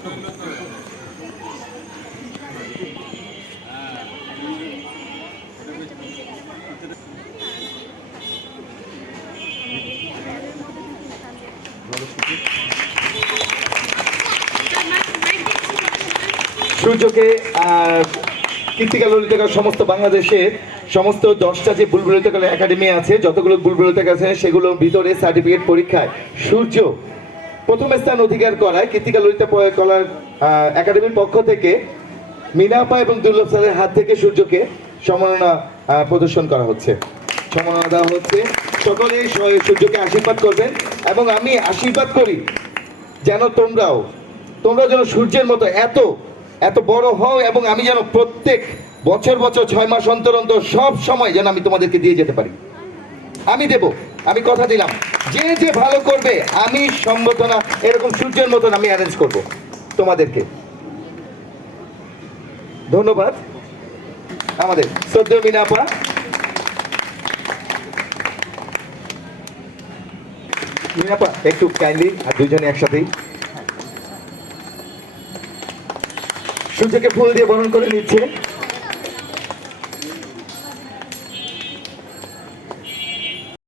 সূর্যকে কীর্তিকা ললিতকলা সমস্ত বাংলাদেশের সমস্ত 10টা যে বুলবুল ললিতকলা একাডেমি আছে, যতগুলো বুলবুল ললিতকলা আছে সেগুলোর ভিতরে সার্টিফিকেট পরীক্ষায় সূর্য প্রথম স্থান অধিকার করায় কীর্তিকা ললিত কলার একাডেমির পক্ষ থেকে মিনাপা এবং দুর্লভ স্যারের হাত থেকে সূর্যকে সম্মাননা প্রদর্শন করা হচ্ছে, সম্মাননা দেওয়া হচ্ছে। সকলে সূর্যকে আশীর্বাদ করবেন এবং আমি আশীর্বাদ করি যেন তোমরা যেন সূর্যের মতো এত বড় হও এবং আমি যেন প্রত্যেক বছর 6 মাস অন্তর সব সময় যেন আমি তোমাদেরকে দিয়ে যেতে পারি। আমি দেব, আমি কথা দিলাম, যে ভালো করবে আমি সম্বোধনা এরকম সূর্যের মতন আমি অ্যারেঞ্জ করব তোমাদেরকে। ধন্যবাদ আমাদের শ্রদ্ধেয় মিনাপা। মিনাপা একটু কাইন্ডলি আর দুইজনে একসাথেই সূর্যকে ফুল দিয়ে বরণ করে নিচ্ছে।